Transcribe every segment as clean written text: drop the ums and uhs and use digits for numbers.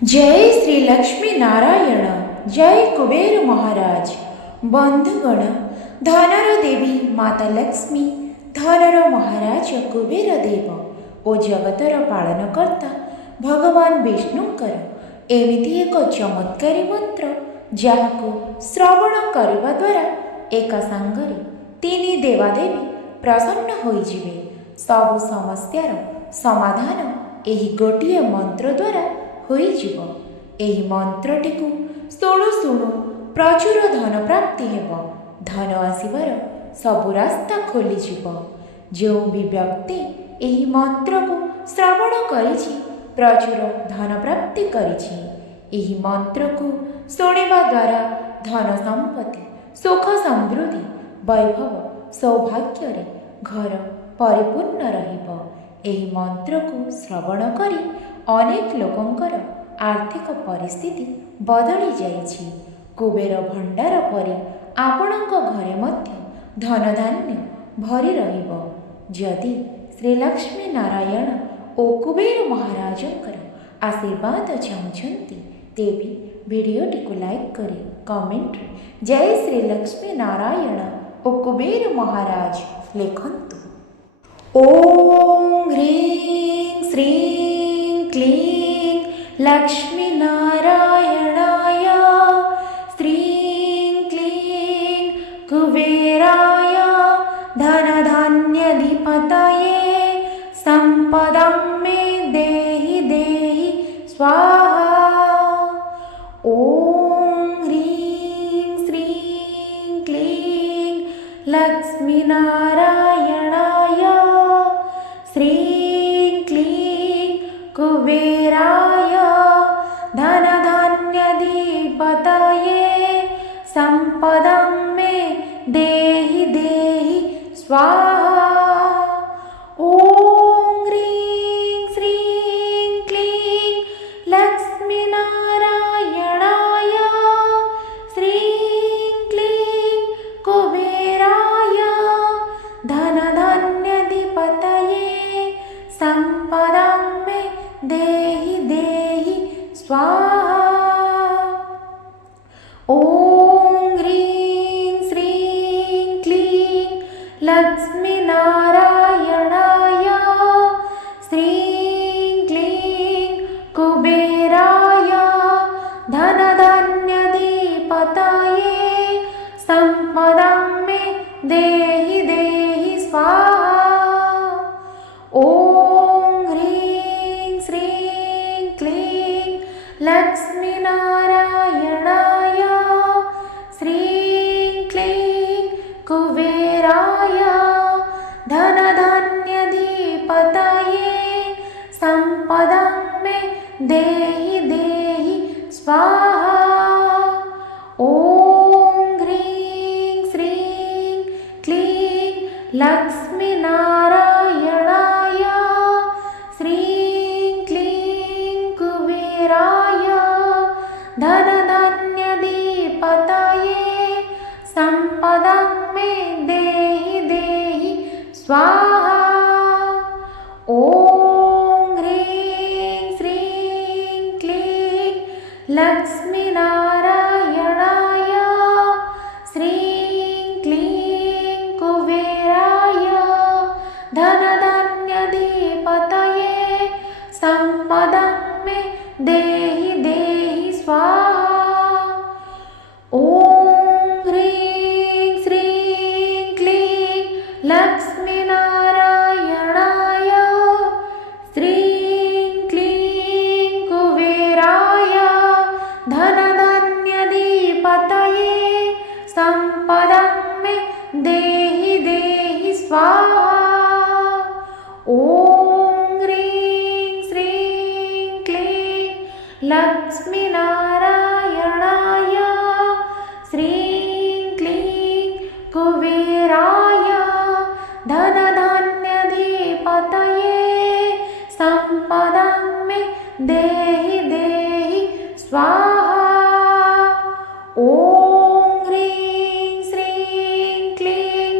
जय श्री लक्ष्मी नारायण। जय कुबेर महाराज। बंधुगण, धनर देवी माता लक्ष्मी, धनर महाराज कुबेर देव ओ जगतर पालनकर्ता भगवान विष्णुंकर एमिति एक चमत्कारी मंत्र जहाको श्रवण करने द्वारा एक सांगरे तीन देवादेवी प्रसन्न होइजिवे। सबु समस्यार समाधान एही गोटिए मंत्र द्वारा होइजिव। एही मंत्रटिकु शुणु शुणु प्रचुर धन प्राप्ति हेब। धन आसिबार सबु रास्ता खोलिजिव। जो भी व्यक्ति एही मंत्र को श्रवण करिछि प्रचुर धन प्राप्ति करिछि। एही मंत्र को शुणिबा द्वारा धन संपत्ति, सुख समृद्धि, वैभव, सौभाग्य रे घर परिपूर्ण रहिब। एही मंत्र को श्रवण करी अनेक लोकंकर आर्थिक परिस्थिति बदली जाइछि। कुबेर भंडार परि आपणक घरे मध्य धन धान्य भरी रहिब। जदि श्री लक्ष्मी नारायण ओ कुबेर महाराजंकर आशीर्वाद चाहुछन्ति तेबे भिडियोटी को लाइक करी कमेंट रे जय श्री लक्ष्मी नारायण ओ कुबेर महाराज लिखन्तु। ओम ह्रीं श्रीं क्लीं लक्ष्मी नारायणाय श्रीं क्लीं कुबेराय धनधान्याधिपतये संपदं मे देहि देहि स्वाहा। ओम ह्रीं श्रीं क्लीं लक्ष्मी नारायणाय श्रीं क्लीं कुबेराय धनधान्याधिपतये संपदं मे देहि देहि स्वाहा। ओम ह्रीं श्रीं क्लीं लक्ष्मी नारायणाय श्रीं क्लीं कुबेराय धनधान्याधिपतये संपदं मे देहि देहि स्वाहा। ओम ह्रीं श्रीं क्लीं लक्ष्मी नारायणाय श्रीं क्लीं कुबेराय धनधान्याधिपतये संपदं मे देहि देहि स्वाहा। ओम ह्रीं श्रीं क्लीं लक्ष्मी नारायणाय श्रीं क्लीं कुबेराय धनधान्याधिपतये संपदं मे देहि देहि स्वाहा। ओम ह्रीं श्रीं क्लीं लक्ष्मी नारायणाय श्रीं क्लीं कुबेराय धनधान्याधिपतये संपदं मे देहि देहि स्वाहा। ओम ह्रीं श्रीं क्लीं लक्ष्मी नारायणाय श्रीं क्लीं कुबेराय धनधान्याधिपतये संपदं मे देहि देहि स्वाहा। ओम ह्रीं श्रीं क्लीं लक्ष्मी नारायणाय श्रीं क्लीं कुबेराय धनधान्याधिपतये संपदं मे देहि देहि स्वाहा। ओम ह्रीं श्रीं क्लीं लक्ष्मी नारायणाय श्रीं क्लीं कुबेराय धनधान्याधिपतये संपदं मे देहि देहि स्वाहा। ओम ह्रीं श्रीं क्लीं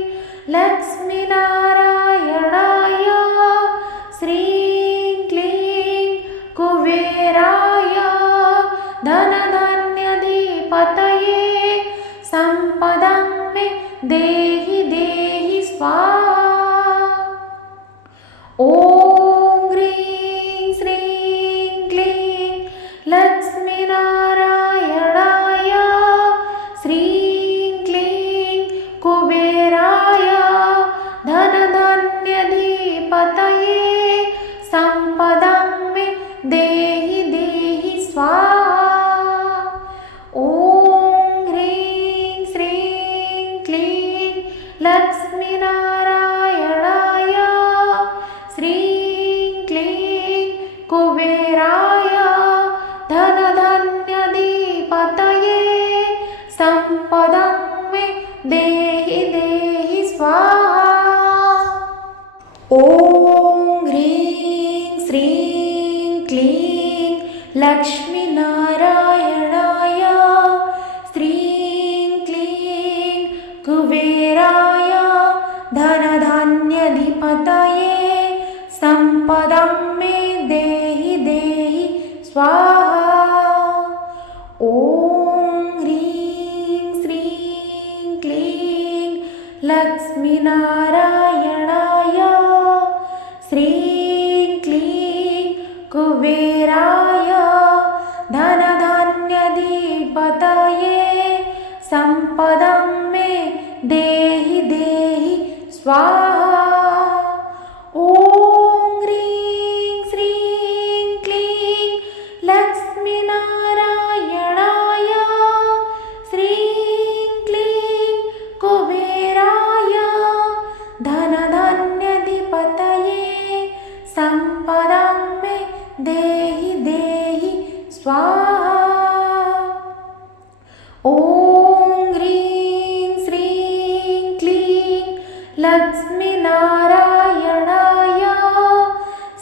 लक्ष्मी नारायणाय श्रीं क्लीं कुबेराय देहि देहि स्वाहा। ॐ ह्रीं श्रीं क्लीं लक्ष्मीनारायणाय श्रीं क्लीं कुबेराय धनधान्याधिपतये सम्पदं मे देहि देहि स्वाहा। ॐ ह्रीं श्रीं क्लीं लक्ष्मीनारायणाय श्रीं क्लीं कुबेराय धनधान्याधिपतये सम्पदं मे देहि देहि स्वाहा। ॐ ह्रीं श्रीं क्लीं लक्ष्मीनारायणाय श्रीं क्लीं कुबेराय धनधान्याधिपतये सम्पदं मे देहि देहि स्वाहा। ॐ ह्रीं श्रीं क्लीं लक्ष्मीनारायणाय श्रीं क्लीं कुबेराय धनधान्याधिपतये सम्पदं मे देहि देहि स्वाहा। ॐ ह्रीं श्रीं क्लीं लक्ष्मीनारायणाय श्रीं क्लीं कुबेराय धनधान्याधिपतये सम्पदं मे देहि देहि स्वाहा। ॐ ह्रीं श्रीं क्लीं लक्ष्मीनारायणाय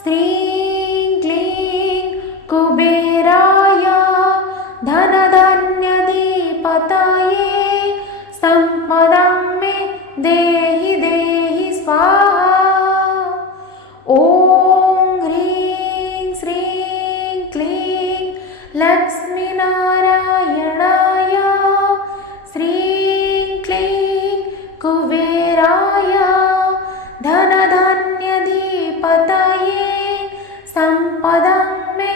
श्रीं क्लीं कुबेराय धनधान्याधिपतये सम्पदं मे देहि देहि स्वाहा। ॐ ह्रीं श्रीं क्लीं लक्ष्मीनारायणाय श्रीं क्लीं कुबेराय धनधान्याधिपतये सम्पदं मे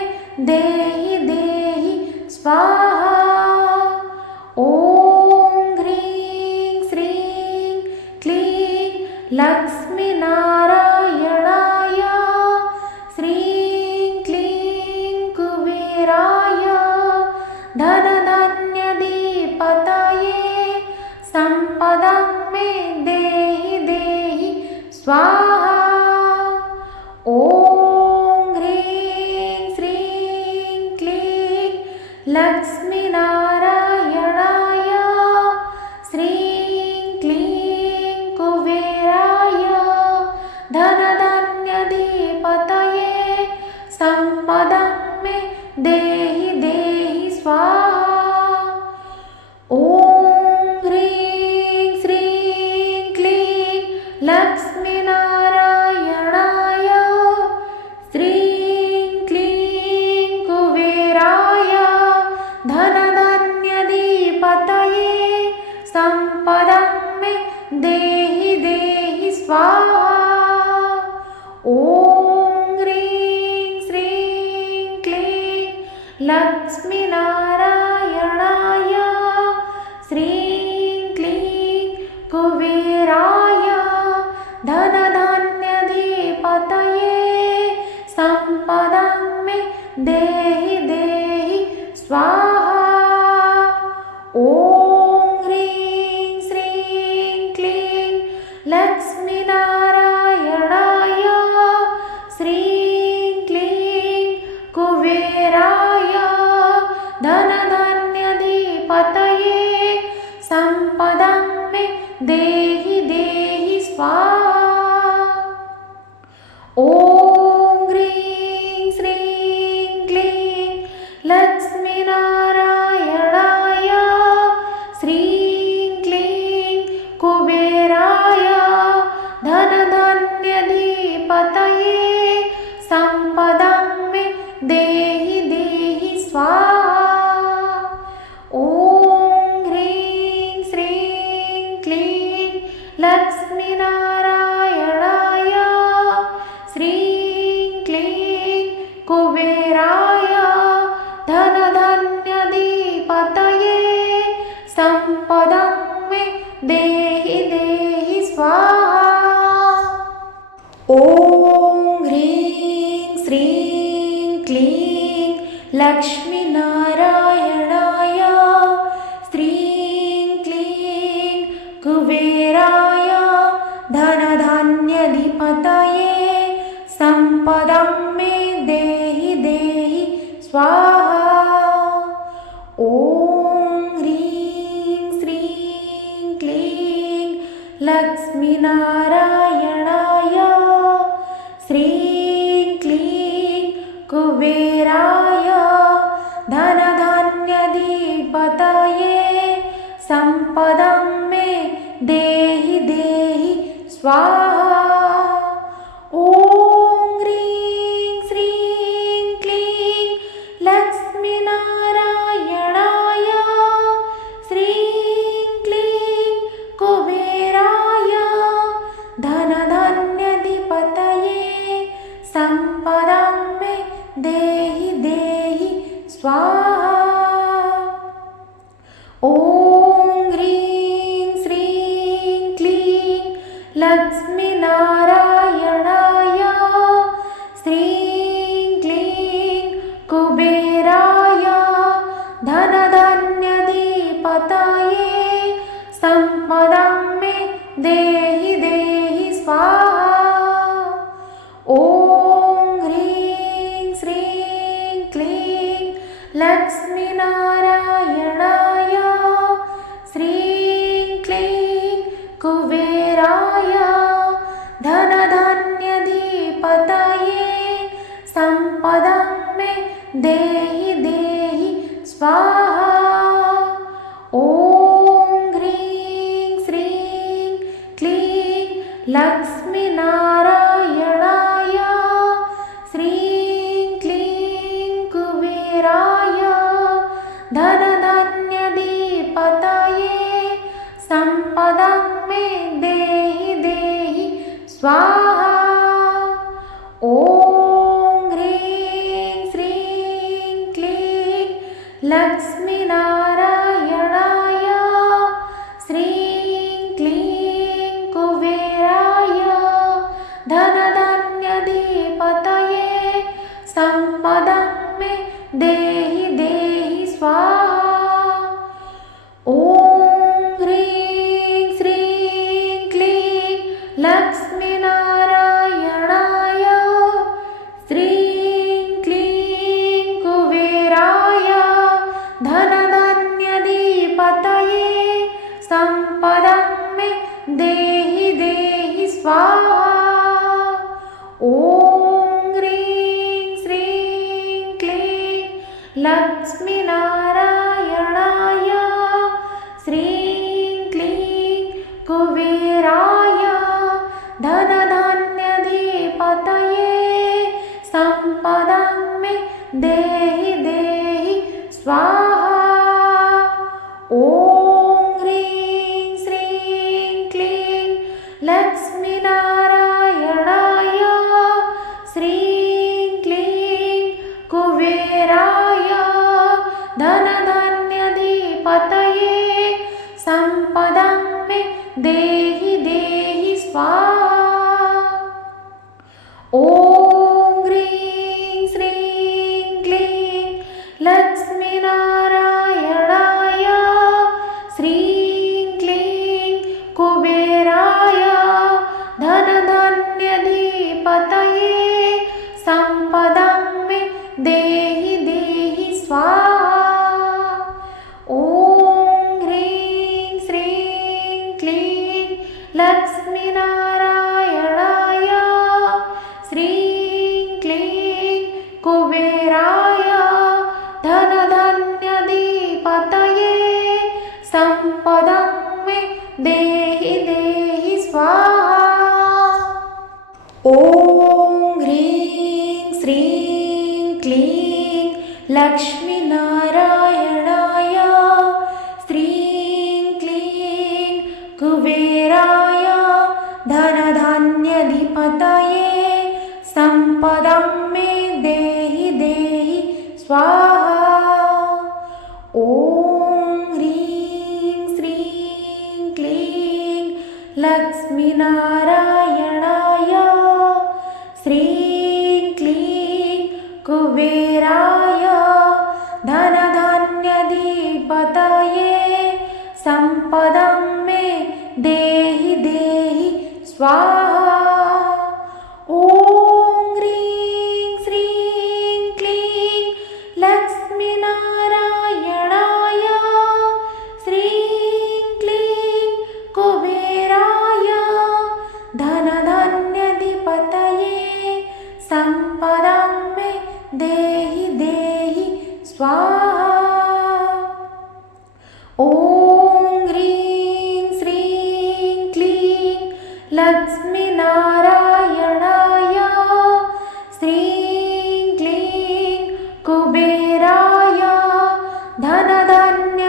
देहि देहि स्वाहा। ॐ ह्रीं श्रीं क्लीं लक्ष्मीनारायणाय श्रीं क्लीं कुबेराय धनधान्याधिपतये सम्पदं मे देहि देहि स्वाहा। ॐ ह्रीं श्रीं क्लीं लक्ष्मीनारायणाय श्रीं क्लीं कुबेराय धनधान्याधिपतये सम्पदं मे देहि देहि स्वाहा। ॐ ह्रीं श्रीं क्लीं लक्ष्मीनारायणाय श्रीं क्लीं कुबेराय धनधान्याधिपतये सम्पदं मे देहि देहि स्वाहा। ॐ ह्रीं श्रीं क्लीं लक्ष्मीनारायणाय श्रीं क्लीं कुबेराय धनधान्याधिपतये सम्पदं मे देहि देहि स्वाहा। ॐ ह्रीं श्रीं क्लीं लक्ष्मीनारायणाय श्रीं क्लीं कुबेराय धनधान्याधिपतये सम्पदं मे देहि देहि स्वाहा। ॐ ह्रीं श्रीं क्लीं लक्ष्मीनारायणाय श्रीं क्लीं कुबेराय धनधान्याधिपतये सम्पदं मे देहि देहि स्वाहा। ॐ ह्रीं श्रीं क्लीं लक्ष्मीनारायणाय श्रीं क्लीं कुबेराय धनधान्याधिपतये सम्पदं मे देहि देहि स्वाहा। ॐ ह्रीं श्रीं क्लीं लक्ष्मीनारायणाय श्रीं क्लीं कुबेराय धनधान्याधिपतये सम्पदं मे देहि देहि स्वाहा। ॐ ह्रीं श्रीं क्लीं लक्ष्मीनारायणाय श्रीं क्लीं कुबेराय धनधान्याधिपतये सम्पदं मे देहि देहि स्वाहा। ॐ ह्रीं श्रीं क्लीं लक्ष्मीनारायणाय श्रीं क्लीं कुबेराय धनधान्याधिपतये सम्पदं मे देहि देहि स्वाहा। ॐ ह्रीं श्रीं क्लीं लक्ष्मीनारायणाय श्रीं क्लीं कुबेराय धनधान्याधिपतये सम्पदं मे देहि देहि स्वाहा। ॐ ह्रीं श्रीं क्लीं लक्ष्मीनारायणाय श्रीं क्लीं कुबेराय धनधान्याधिपतये सम्पदं मे देहि देहि स्वाहा। ॐ ह्रीं श्रीं क्लीं लक्ष्मीनारायणाय श्रीं क्लीं कुबेराय धनधान्याधिपतये सम्पदं मे देहि देहि स्वाहा। ॐ ह्रीं श्रीं क्लीं लक्ष्मीनारायणाय श्रीं क्लीं कुबेराय धनधान्याधिपतये सम्पदं मे देहि देहि स्वाहा। ॐ ह्रीं श्रीं क्लीं लक्ष्मीनारायणाय श्रीं क्लीं कुबेराय धनधान्याधिपतये सम्पदं मे देहि देहि स्वाहा। ॐ ह्रीं श्रीं क्लीं लक्ष्मीनारायणाय श्रीं क्लीं कुबेराय धनधान्याधिपतये सम्पदं मे देहि देहि स्वाहा। ॐ ह्रीं श्रीं क्लीं लक्ष्मीनारायणाय श्रीं क्लीं कुबेराय धनधान्याधिपतये सम्पदं मे देहि देहि स्वाहा। ॐ ह्रीं श्रीं क्लीं लक्ष्मीनारायणाय श्रीं क्लीं कुबेराय धनधान्याधिपतये सम्पदं मे देहि देहि स्वाहा। ॐ ह्रीं श्रीं क्लीं लक्ष्मीनारायणाय श्रीं क्लीं कुबेराय धनधान्याधिपतये सम्पदं मे देहि देहि स्वाहा। ॐ ह्रीं श्रीं क्लीं लक्ष्मीनारायणाय श्रीं क्लीं कुबेराय सम्पदं मे देहि देहि स्वाहा। ॐ ह्रीं श्रीं क्लीं लक्ष्मीनारायणाय श्रीं क्लीं कुबेराय धनधान्याधिपतये सम्पदं मे देहि देहि स्वाहा। ॐ ह्रीं श्रीं क्लीं लक्ष्मीनारायणाय श्रीं क्लीं कुबेराय धनधान्याधिपतये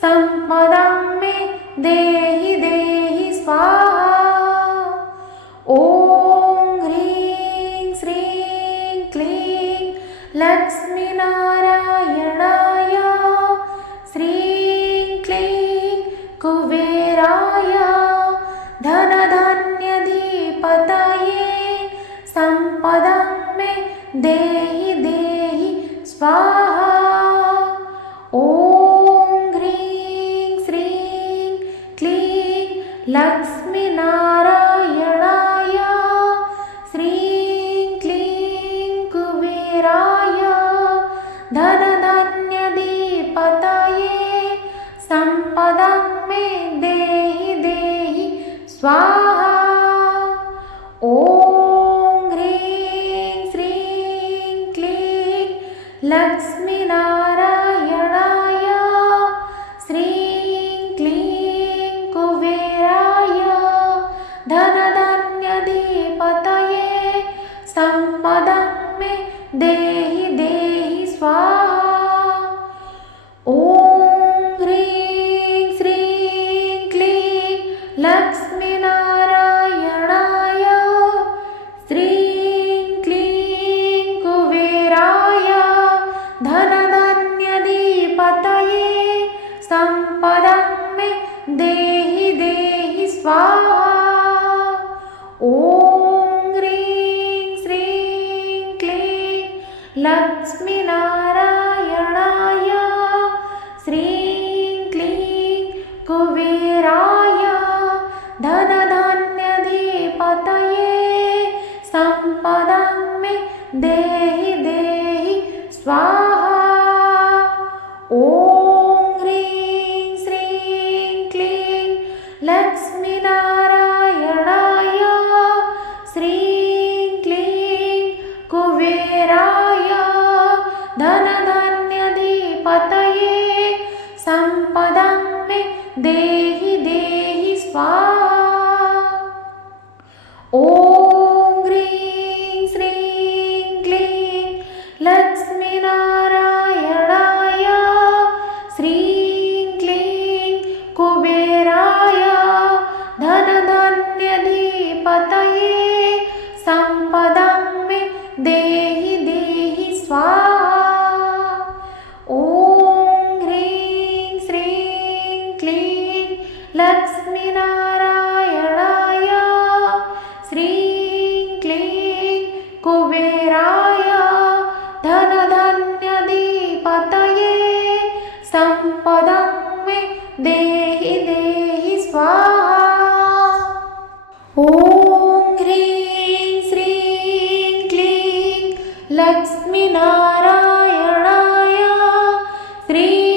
सम्पदं मे देहि देहि स्वाहा। ॐ ह्रीं श्रीं क्लीं लक्ष्मीनारायणाय श्रीं क्लीं कुबेराय धनधान्याधिपतये सम्पदं मे देहि देहि स्वाहा। ॐ ह्रीं श्रीं क्लीं लक्ष्मीनारायणाय श्रीं क्लीं कुबेराय धनधान्याधिपतये सम्पदं मे देहि देहि स्वाहा। ॐ ह्रीं श्रीं क्लीं लक्ष्मीनारायणाय श्रीं क्लीं कुबेराय धनधान्याधिपतये सम्पदं मे देहि देहि स्वाहा। ॐ ह्रीं श्रीं क्लीं लक्ष्मीनारायणाय श्रीं क्लीं कुबेराय धनधान्याधिपतये सम्पदं मे देहि देहि स्वाहा। ॐ ह्रीं श्रीं क्लीं लक्ष्मीनारायणाय श्रीं क्लीं कुबेराय धनधान्याधिपतये सम्पदं मे देहि देहि स्वाहा। ॐ ह्रीं श्रीं क्लीं लक्ष्मीनारायणाय श्रीं क्लीं कुबेराय धनधान्याधिपतये सम्पदं मे देहि देहि स्वाहा। ॐ ह्रीं श्रीं क्लीं लक्ष्मीनारायणाय श्रीं क्लीं कुबेराय धनधान्याधिपतये सम्पदं मे देहि देहि स्वाहा। ॐ ह्रीं श्रीं क्लीं लक्ष्मीनारायणाय श्रीं क्लीं कुबेराय धनधान्याधिपतये सम्पदं मे देहि देहि स्वाहा। ॐ ह्रीं श्रीं क्लीं लक्ष्मीनारायणाय श्रीं